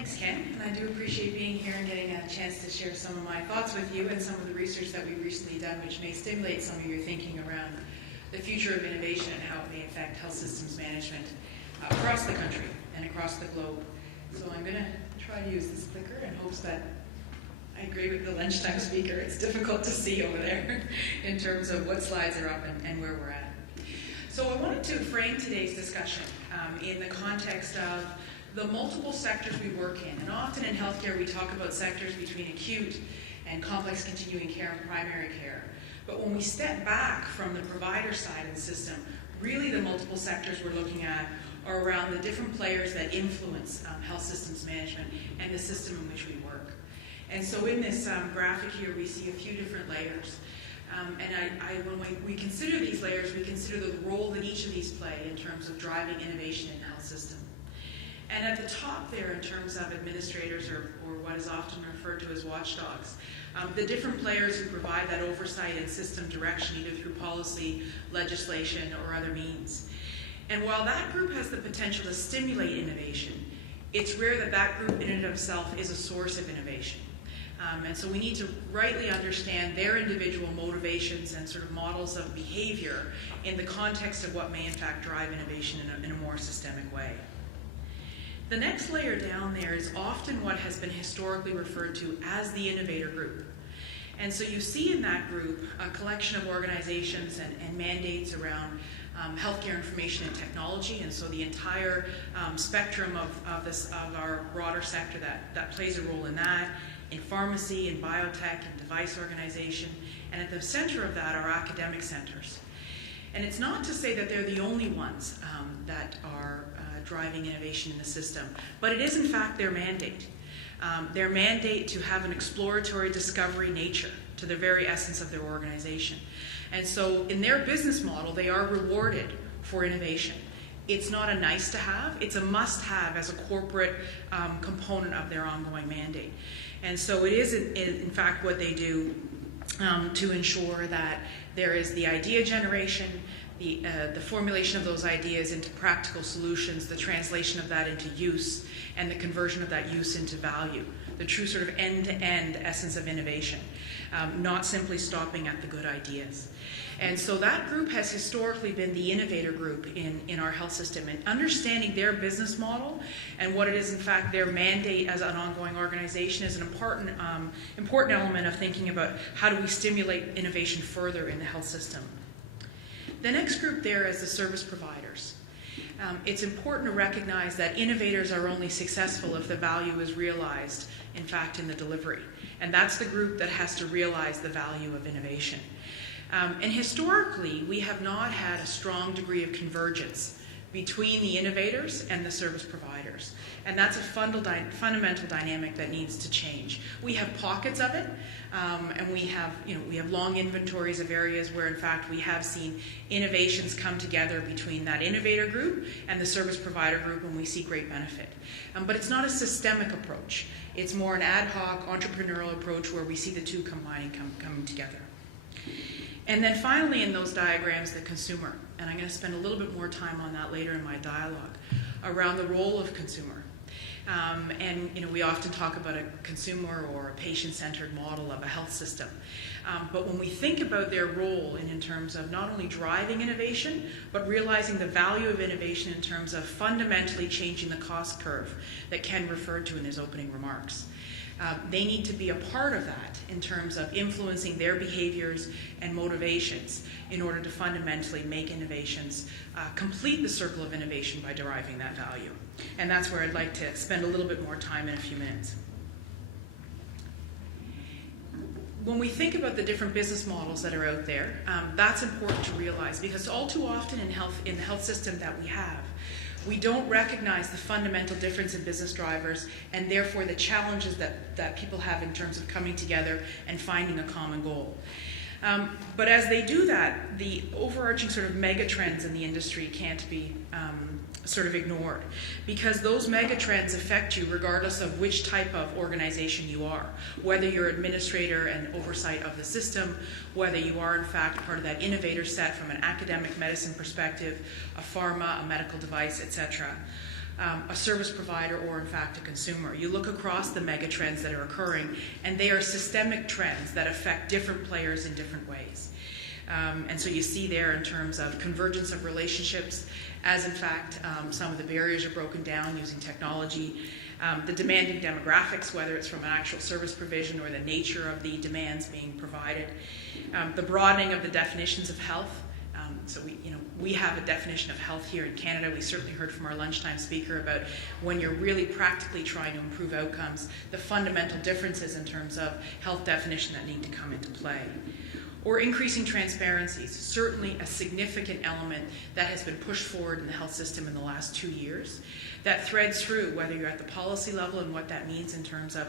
Thanks, Ken, and I do appreciate being here and getting a chance to share some of my thoughts with you and some of the research that we've recently done, which may stimulate some of your thinking around the future of innovation and how it may affect health systems management across the country and across the globe. So I'm going to try to use this clicker in hopes that I agree with the lunchtime speaker. It's difficult to see over there in terms of what slides are up and where we're at. So I wanted to frame today's discussion in the context of the multiple sectors we work in. And often in healthcare we talk about sectors between acute and complex continuing care and primary care. But when we step back from the provider side of the system, really the multiple sectors we're looking at are around the different players that influence health systems management and the system in which we work. And so in this graphic here, we see a few different layers. When we consider these layers, we consider the role that each of these play in terms of driving innovation in the health system. And at the top there, in terms of administrators or what is often referred to as watchdogs, the different players who provide that oversight and system direction either through policy, legislation, or other means. And while that group has the potential to stimulate innovation, it's rare that that group in and of itself is a source of innovation. And so we need to rightly understand their individual motivations and sort of models of behavior in the context of what may in fact drive innovation in a more systemic way. The next layer down there is often what has been historically referred to as the innovator group. And so you see in that group a collection of organizations and mandates around healthcare information and technology, and so the entire spectrum of our broader sector that plays a role in that, in pharmacy, in biotech, and device organization, and at the center of that are academic centers. And it's not to say that they're the only ones that are driving innovation in the system, but it is in fact their mandate. Their mandate to have an exploratory discovery nature to the very essence of their organization. And so in their business model, they are rewarded for innovation. It's not a nice to have, it's a must have as a corporate component of their ongoing mandate. And so it is in fact what they do to ensure that there is the idea generation, the formulation of those ideas into practical solutions, the translation of that into use, and the conversion of that use into value. The true sort of end-to-end essence of innovation, not simply stopping at the good ideas. And so that group has historically been the innovator group in our health system, and understanding their business model and what it is in fact their mandate as an ongoing organization is an important element of thinking about how do we stimulate innovation further in the health system. The next group there is the service providers. It's important to recognize that innovators are only successful if the value is realized, in fact, in the delivery. And that's the group that has to realize the value of innovation. And historically, we have not had a strong degree of convergence between the innovators and the service providers. And that's a fundamental dynamic that needs to change. We have pockets of it, and we have long inventories of areas where in fact we have seen innovations come together between that innovator group and the service provider group, and we see great benefit. But it's not a systemic approach. It's more an ad hoc entrepreneurial approach where we see the two coming together. And then finally in those diagrams, the consumer. And I'm going to spend a little bit more time on that later in my dialogue around the role of consumer. We often talk about a consumer or a patient-centered model of a health system. But when we think about their role in terms of not only driving innovation, but realizing the value of innovation in terms of fundamentally changing the cost curve that Ken referred to in his opening remarks. They need to be a part of that in terms of influencing their behaviors and motivations in order to fundamentally make innovations, complete the circle of innovation by deriving that value. And that's where I'd like to spend a little bit more time in a few minutes. When we think about the different business models that are out there, that's important to realize, because all too often in the health system that we have, we don't recognize the fundamental difference in business drivers and therefore the challenges that people have in terms of coming together and finding a common goal. But as they do that, the overarching sort of megatrends in the industry can't be sort of ignored, because those megatrends affect you regardless of which type of organization you are, whether you're administrator and oversight of the system, whether you are in fact part of that innovator set from an academic medicine perspective, a pharma, a medical device, etc. a service provider or in fact a consumer. You look across the megatrends that are occurring, and they are systemic trends that affect different players in different ways. And so you see there in terms of convergence of relationships, as in fact some of the barriers are broken down using technology, the demanding demographics, whether it's from an actual service provision or the nature of the demands being provided, the broadening of the definitions of health. So we have a definition of health here in Canada. We certainly heard from our lunchtime speaker about when you're really practically trying to improve outcomes, the fundamental differences in terms of health definition that need to come into play. Or increasing transparency is certainly a significant element that has been pushed forward in the health system in the last 2 years. That threads through whether you're at the policy level and what that means in terms of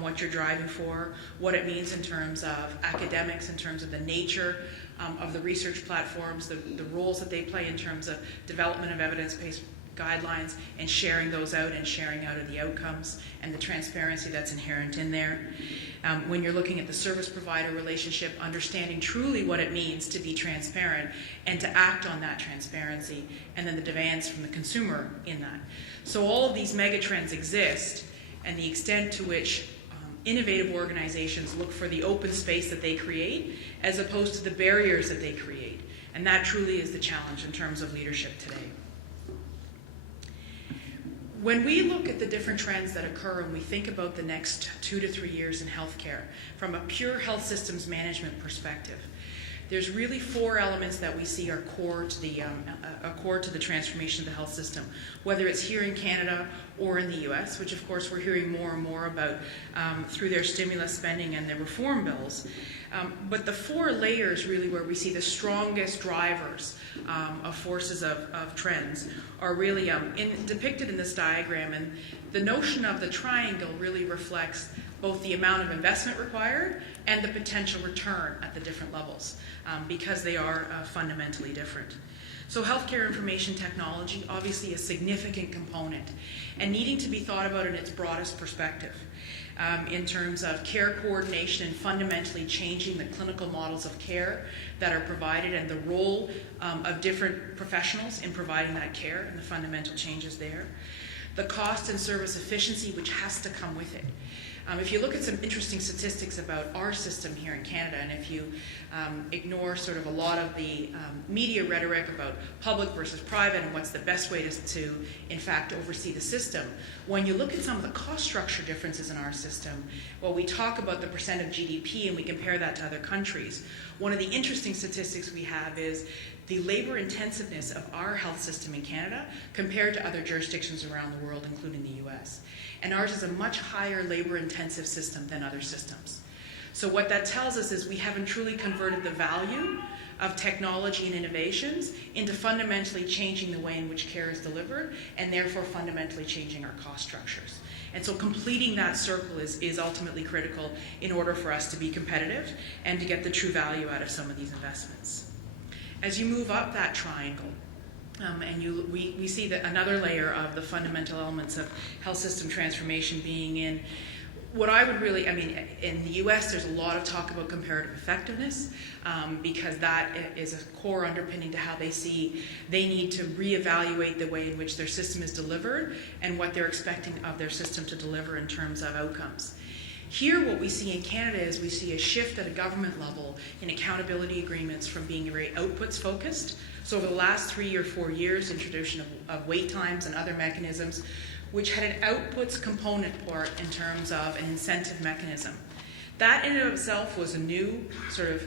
what you're driving for, what it means in terms of academics, in terms of the nature of the research platforms, the roles that they play in terms of development of evidence-based guidelines and sharing those out and sharing out of the outcomes and the transparency that's inherent in there. When you're looking at the service provider relationship, understanding truly what it means to be transparent and to act on that transparency, and then the demands from the consumer in that. So all of these megatrends exist, and the extent to which innovative organizations look for the open space that they create as opposed to the barriers that they create. And that truly is the challenge in terms of leadership today. When we look at the different trends that occur and we think about the next 2 to 3 years in healthcare, from a pure health systems management perspective, there's really 4 elements that we see are core to the transformation of the health system, whether it's here in Canada or in the US, which of course we're hearing more and more about through their stimulus spending and their reform bills. But the 4 layers really where we see the strongest drivers of forces of trends are really depicted in this diagram, and the notion of the triangle really reflects both the amount of investment required and the potential return at the different levels, because they are fundamentally different. So healthcare information technology, obviously a significant component, and needing to be thought about in its broadest perspective. In terms of care coordination and fundamentally changing the clinical models of care that are provided and the role of different professionals in providing that care and the fundamental changes there. The cost and service efficiency which has to come with it. If you look at some interesting statistics about our system here in Canada, and if you ignore sort of a lot of the media rhetoric about public versus private and what's the best way to in fact oversee the system, when you look at some of the cost structure differences in our system, well, we talk about the percent of GDP and we compare that to other countries. One of the interesting statistics we have is the labor intensiveness of our health system in Canada compared to other jurisdictions around the world, including the US. And ours is a much higher labor-intensive system than other systems. So what that tells us is we haven't truly converted the value of technology and innovations into fundamentally changing the way in which care is delivered, and therefore fundamentally changing our cost structures. And so completing that circle is ultimately critical in order for us to be competitive and to get the true value out of some of these investments. As you move up that triangle, we see that another layer of the fundamental elements of health system transformation being in what I would really, in the US there's a lot of talk about comparative effectiveness because that is a core underpinning to how they see they need to reevaluate the way in which their system is delivered and what they're expecting of their system to deliver in terms of outcomes. Here, what we see in Canada is we see a shift at a government level in accountability agreements from being very outputs focused. So over the last 3 or 4 years, introduction of wait times and other mechanisms, which had an outputs component part in terms of an incentive mechanism. That in and of itself was a new sort of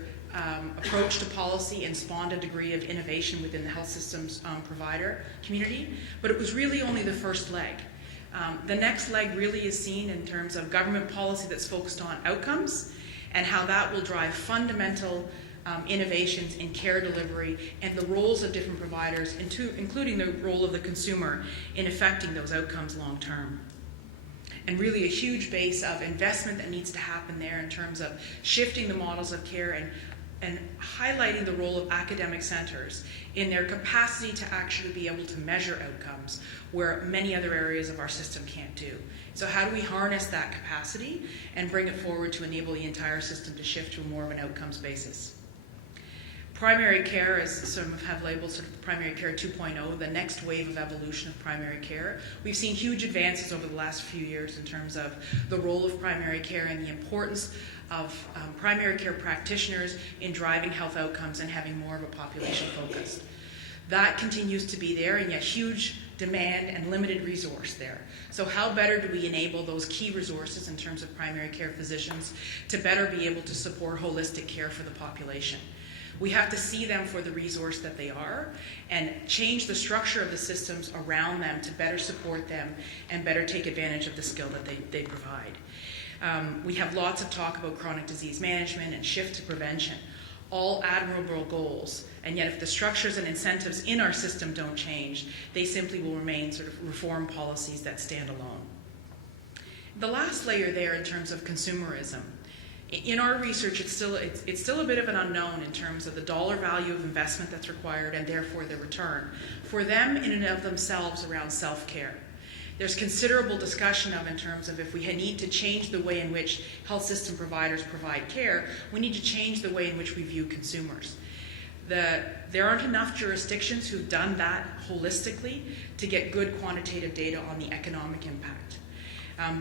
approach to policy and spawned a degree of innovation within the health systems provider community, but it was really only the first leg. The next leg really is seen in terms of government policy that's focused on outcomes and how that will drive fundamental innovations in care delivery and the roles of different providers, including the role of the consumer in affecting those outcomes long term. And really a huge base of investment that needs to happen there in terms of shifting the models of care and highlighting the role of academic centers in their capacity to actually be able to measure outcomes where many other areas of our system can't do. So how do we harness that capacity and bring it forward to enable the entire system to shift to more of an outcomes basis? Primary care, as some have labeled sort of primary care 2.0, the next wave of evolution of primary care. We've seen huge advances over the last few years in terms of the role of primary care and the importance of primary care practitioners in driving health outcomes and having more of a population focus. That continues to be there, and yet huge demand and limited resource there. So how better do we enable those key resources in terms of primary care physicians to better be able to support holistic care for the population? We have to see them for the resource that they are and change the structure of the systems around them to better support them and better take advantage of the skill that they provide. We have lots of talk about chronic disease management and shift to prevention, all admirable goals, and yet if the structures and incentives in our system don't change, they simply will remain sort of reform policies that stand alone. The last layer there in terms of consumerism. In our research, it's still a bit of an unknown in terms of the dollar value of investment that's required and therefore the return for them in and of themselves around self-care. There's considerable discussion in terms of if we need to change the way in which health system providers provide care, we need to change the way in which we view consumers. There aren't enough jurisdictions who've done that holistically to get good quantitative data on the economic impact.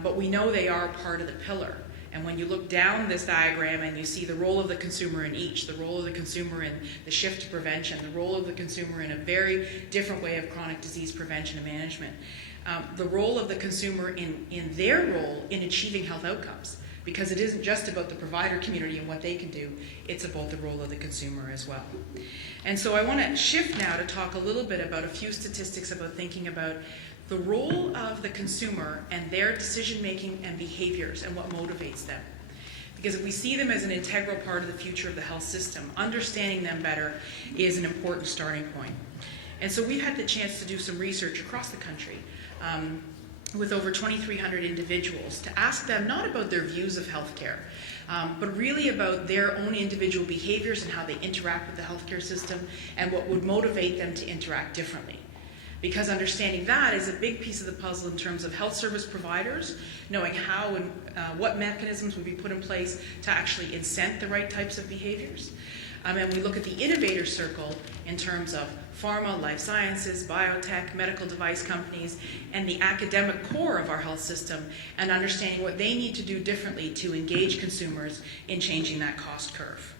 But we know they are part of the pillar. And when you look down this diagram and you see the role of the consumer in each, the role of the consumer in the shift to prevention, the role of the consumer in a very different way of chronic disease prevention and management, the role of the consumer in their role in achieving health outcomes, because it isn't just about the provider community and what they can do, it's about the role of the consumer as well. And so I want to shift now to talk a little bit about a few statistics about thinking about the role of the consumer and their decision-making and behaviors and what motivates them. Because if we see them as an integral part of the future of the health system, understanding them better is an important starting point. And so we had the chance to do some research across the country with over 2,300 individuals to ask them not about their views of healthcare, but really about their own individual behaviors and how they interact with the healthcare system and what would motivate them to interact differently. Because understanding that is a big piece of the puzzle in terms of health service providers, knowing how and what mechanisms would be put in place to actually incent the right types of behaviors. And we look at the innovator circle in terms of pharma, life sciences, biotech, medical device companies, and the academic core of our health system, and understanding what they need to do differently to engage consumers in changing that cost curve.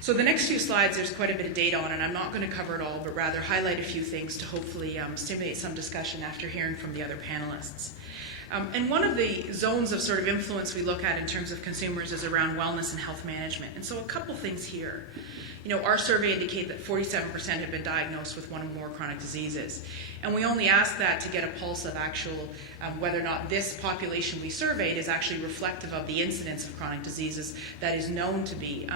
So the next few slides, there's quite a bit of data on, and I'm not going to cover it all, but rather highlight a few things to hopefully stimulate some discussion after hearing from the other panelists. And one of the zones of sort of influence we look at in terms of consumers is around wellness and health management. And so a couple things here. Our survey indicated that 47% have been diagnosed with one or more chronic diseases. And we only asked that to get a pulse of actual whether or not this population we surveyed is actually reflective of the incidence of chronic diseases that is known to be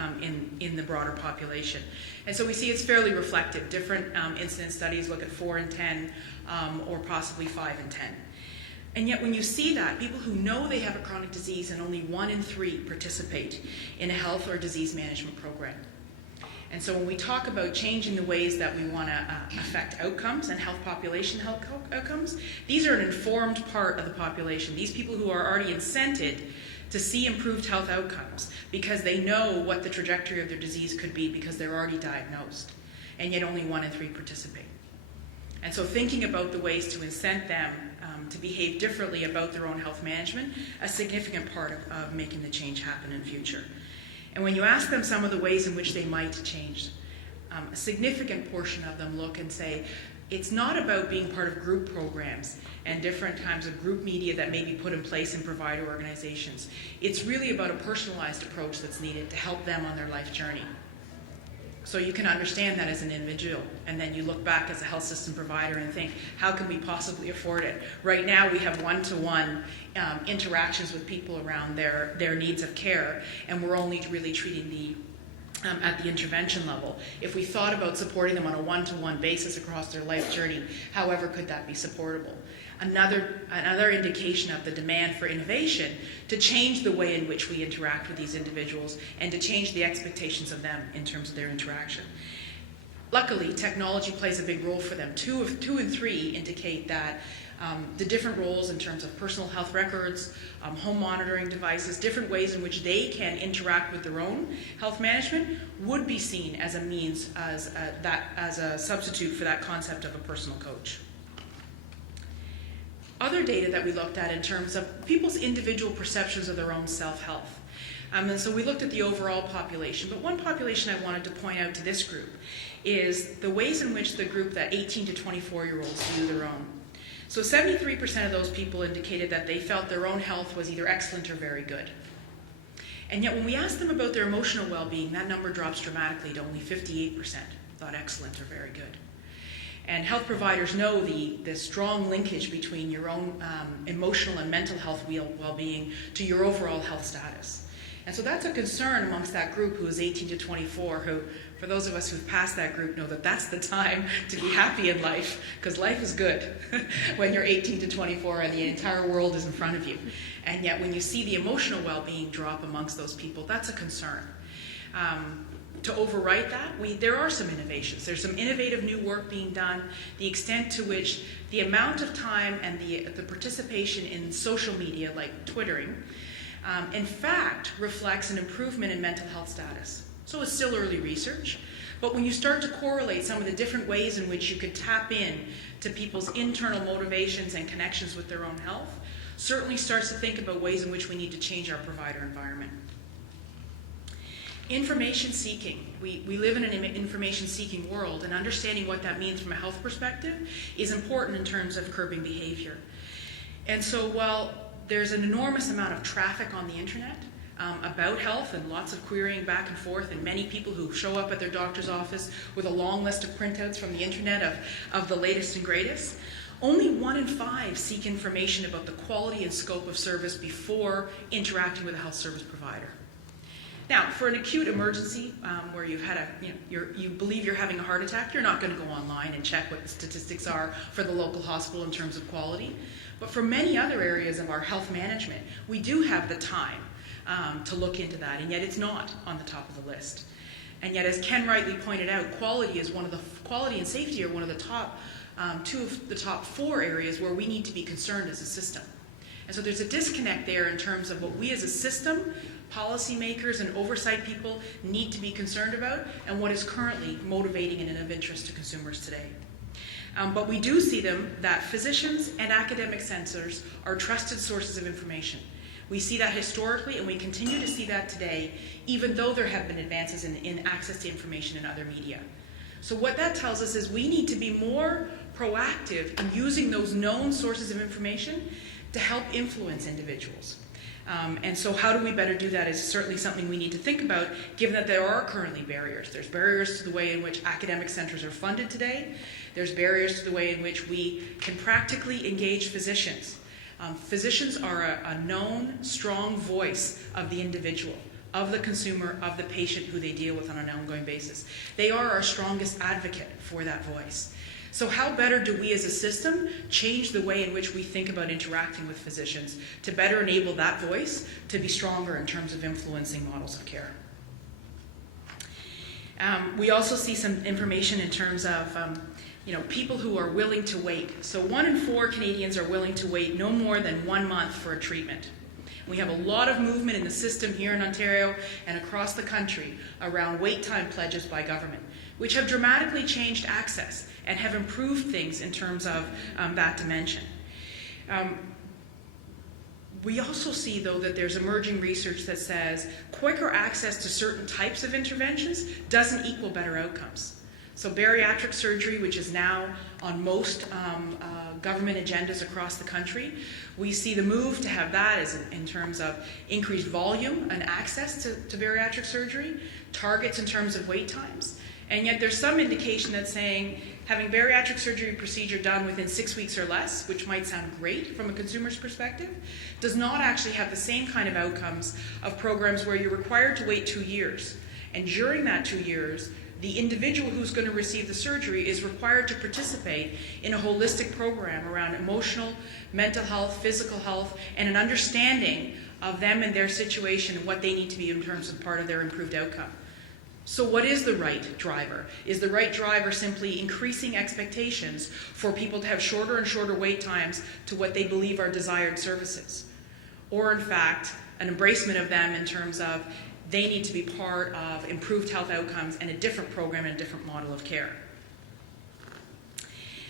in the broader population. And so we see it's fairly reflective. Different incidence studies look at 4 and 10 or possibly 5 and 10. And yet when you see that, people who know they have a chronic disease and only 1 in 3 participate in a health or disease management program. And so when we talk about changing the ways that we want to affect outcomes and population health outcomes, these are an informed part of the population. These people who are already incented to see improved health outcomes because they know what the trajectory of their disease could be because they're already diagnosed. And yet only 1 in 3 participate. And so thinking about the ways to incent them to behave differently about their own health management, a significant part of making the change happen in the future. And when you ask them some of the ways in which they might change, a significant portion of them look and say, it's not about being part of group programs and different kinds of group media that may be put in place in provider organizations. It's really about a personalized approach that's needed to help them on their life journey. So you can understand that as an individual, and then you look back as a health system provider and think, how can we possibly afford it? Right now we have one-to-one interactions with people around their needs of care, and we're only really treating at the intervention level. If we thought about supporting them on a one-to-one basis across their life journey, however could that be supportable? Another indication of the demand for innovation to change the way in which we interact with these individuals and to change the expectations of them in terms of their interaction. Luckily, technology plays a big role for them. 2 and 3 indicate that the different roles in terms of personal health records, home monitoring devices, different ways in which they can interact with their own health management would be seen as a means, as a substitute for that concept of a personal coach. Other data that we looked at in terms of people's individual perceptions of their own self-health. And so we looked at the overall population, but one population I wanted to point out to this group is the ways in which the group, that 18 to 24-year-olds, view their own. So 73% of those people indicated that they felt their own health was either excellent or very good. And yet when we asked them about their emotional well-being, that number drops dramatically to only 58% thought excellent or very good. And health providers know the strong linkage between your own emotional and mental health well-being to your overall health status. And so that's a concern amongst that group who is 18 to 24, who, for those of us who've passed that group, know that that's the time to be happy in life, because life is good when you're 18 to 24 and the entire world is in front of you. And yet when you see the emotional well-being drop amongst those people, that's a concern. To overwrite that, there are some innovations. There's some innovative new work being done. The extent to which the amount of time and the participation in social media, like Twittering, in fact reflects an improvement in mental health status. So it's still early research, but when you start to correlate some of the different ways in which you could tap in to people's internal motivations and connections with their own health, certainly starts to think about ways in which we need to change our provider environment. Information seeking. We live in an information seeking world, and understanding what that means from a health perspective is important in terms of curbing behavior. And so while there's an enormous amount of traffic on the internet about health, and lots of querying back and forth, and many people who show up at their doctor's office with a long list of printouts from the internet of the latest and greatest, only 1 in 5 seek information about the quality and scope of service before interacting with a health service provider. Now, for an acute emergency where you've had you believe you're having a heart attack, you're not going to go online and check what the statistics are for the local hospital in terms of quality. But for many other areas of our health management, we do have the time to look into that, and yet it's not on the top of the list. And yet, as Ken rightly pointed out, quality and safety are one of the top, 2 of the top 4 areas where we need to be concerned as a system. And so there's a disconnect there in terms of what we as a system, policymakers and oversight people, need to be concerned about, and what is currently motivating and of interest to consumers today. But we do see that physicians and academic centers are trusted sources of information. We see that historically, and we continue to see that today, even though there have been advances in access to information in other media. So what that tells us is we need to be more proactive in using those known sources of information to help influence individuals. And so how do we better do that is certainly something we need to think about, given that there are currently barriers. There's barriers to the way in which academic centers are funded today. There's barriers to the way in which we can practically engage physicians. Physicians are a known, strong voice of the individual, of the consumer, of the patient who they deal with on an ongoing basis. They are our strongest advocate for that voice. So how better do we as a system change the way in which we think about interacting with physicians to better enable that voice to be stronger in terms of influencing models of care? We also see some information in terms of people who are willing to wait. So 1 in 4 Canadians are willing to wait no more than 1 month for a treatment. We have a lot of movement in the system here in Ontario and across the country around wait time pledges by government, which have dramatically changed access and have improved things in terms of that dimension. We also see, though, that there's emerging research that says quicker access to certain types of interventions doesn't equal better outcomes. So bariatric surgery, which is now on most government agendas across the country, we see the move to have that as in terms of increased volume and access to bariatric surgery, targets in terms of wait times. And yet there's some indication that's saying having bariatric surgery procedure done within 6 weeks or less, which might sound great from a consumer's perspective, does not actually have the same kind of outcomes of programs where you're required to wait 2 years. And during that 2 years, the individual who's going to receive the surgery is required to participate in a holistic program around emotional, mental health, physical health, and an understanding of them and their situation and what they need to be in terms of part of their improved outcome. So what is the right driver? Is the right driver simply increasing expectations for people to have shorter and shorter wait times to what they believe are desired services? Or in fact, an embracement of them in terms of they need to be part of improved health outcomes and a different program and a different model of care?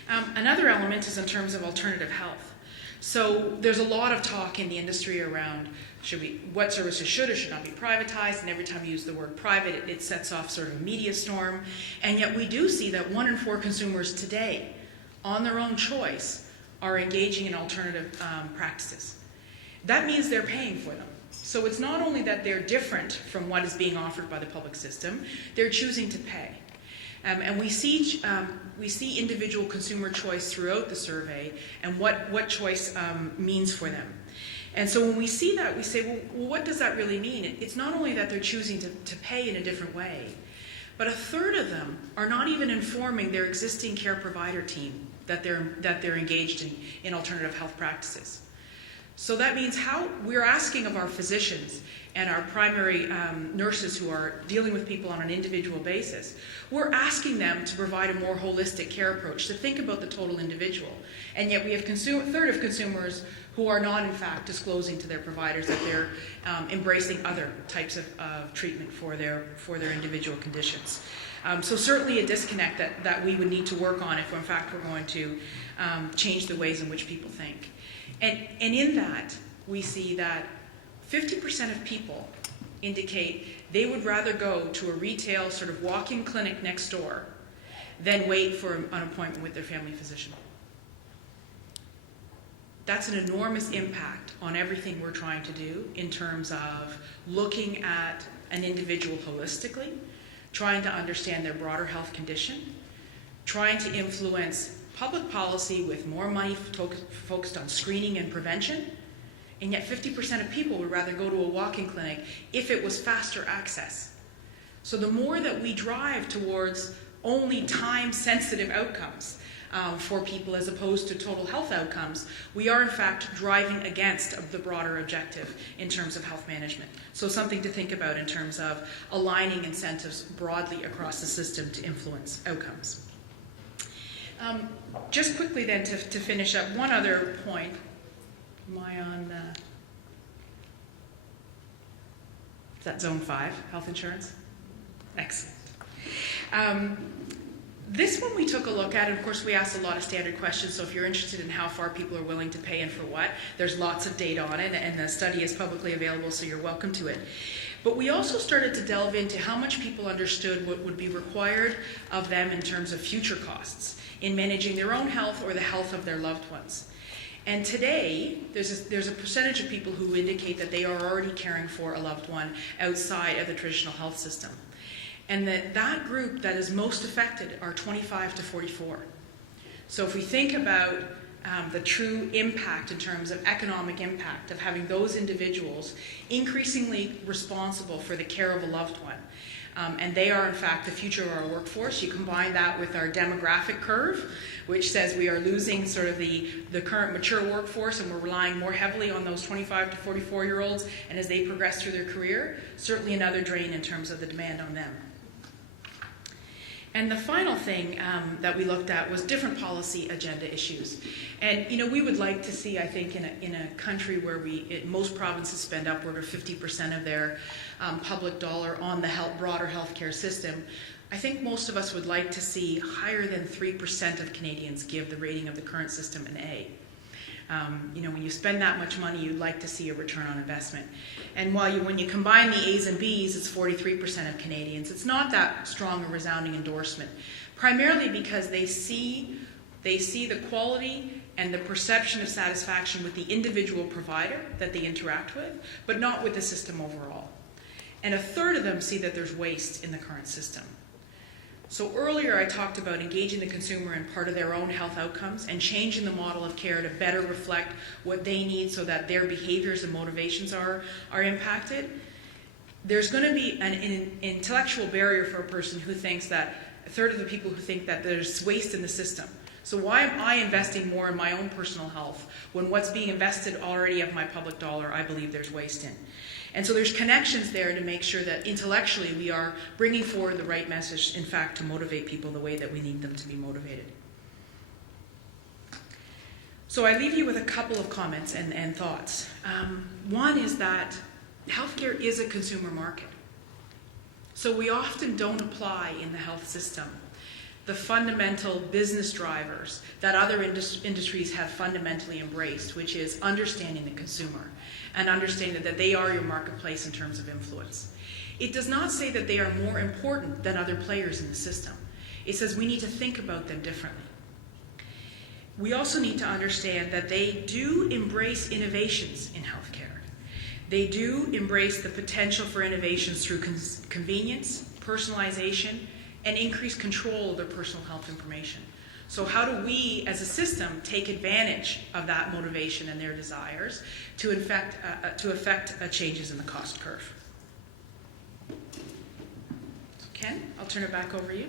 Another element is in terms of alternative health. So there's a lot of talk in the industry around what services should or should not be privatized, and every time you use the word private, it sets off sort of a media storm. And yet we do see that 1 in 4 consumers today, on their own choice, are engaging in alternative practices. That means they're paying for them. So it's not only that they're different from what is being offered by the public system, they're choosing to pay. And we see individual consumer choice throughout the survey and what choice means for them. And so when we see that, we say, well, what does that really mean? It's not only that they're choosing to pay in a different way, but a third of them are not even informing their existing care provider team that they're engaged in alternative health practices. So that means how we're asking of our physicians and our primary nurses who are dealing with people on an individual basis, we're asking them to provide a more holistic care approach, to think about the total individual. And yet we have a third of consumers who are not, in fact, disclosing to their providers that they're embracing other types of treatment for their individual conditions. So certainly a disconnect that we would need to work on if, in fact, we're going to change the ways in which people think. And in that, we see that 50% of people indicate they would rather go to a retail sort of walk-in clinic next door than wait for an appointment with their family physician. That's an enormous impact on everything we're trying to do in terms of looking at an individual holistically, trying to understand their broader health condition, trying to influence public policy with more money focused on screening and prevention, and yet 50% of people would rather go to a walk-in clinic if it was faster access. So the more that we drive towards only time-sensitive outcomes for people as opposed to total health outcomes, we are in fact driving against the broader objective in terms of health management. So something to think about in terms of aligning incentives broadly across the system to influence outcomes. Just quickly then to finish up, one other point. Am I on, is that zone 5, health insurance? Excellent. This one we took a look at, and of course we asked a lot of standard questions, so if you're interested in how far people are willing to pay and for what, there's lots of data on it, and the study is publicly available, so you're welcome to it. But we also started to delve into how much people understood what would be required of them in terms of future costs in managing their own health or the health of their loved ones. And today, there's a percentage of people who indicate that they are already caring for a loved one outside of the traditional health system. And that group that is most affected are 25 to 44. So if we think about the true impact in terms of economic impact of having those individuals increasingly responsible for the care of a loved one, and they are in fact the future of our workforce. You combine that with our demographic curve, which says we are losing sort of the current mature workforce, and we're relying more heavily on those 25 to 44-year-olds, and as they progress through their career, certainly another drain in terms of the demand on them. And the final thing that we looked at was different policy agenda issues. And we would like to see, I think, in a country where most provinces spend upward of 50% of their public dollar on the broader healthcare system, I think most of us would like to see higher than 3% of Canadians give the rating of the current system an A. When you spend that much money, you'd like to see a return on investment. And when you combine the A's and B's, it's 43% of Canadians. It's not that strong a resounding endorsement, primarily because they see the quality and the perception of satisfaction with the individual provider that they interact with, but not with the system overall. And a third of them see that there's waste in the current system. So earlier I talked about engaging the consumer in part of their own health outcomes and changing the model of care to better reflect what they need so that their behaviors and motivations are impacted. There's going to be an intellectual barrier for a person who thinks that, a third of the people who think that there's waste in the system. So why am I investing more in my own personal health when what's being invested already of my public dollar, I believe there's waste in? And so there's connections there to make sure that intellectually we are bringing forward the right message, in fact, to motivate people the way that we need them to be motivated. So I leave you with a couple of comments and thoughts. One is that healthcare is a consumer market. So we often don't apply in the health system the fundamental business drivers that other industries have fundamentally embraced, which is understanding the consumer and understanding that they are your marketplace in terms of influence. It does not say that they are more important than other players in the system. It says we need to think about them differently. We also need to understand that they do embrace innovations in healthcare. They do embrace the potential for innovations through convenience, personalization, and increased control of their personal health information. So how do we, as a system, take advantage of that motivation and their desires to affect changes in the cost curve? Ken, I'll turn it back over to you.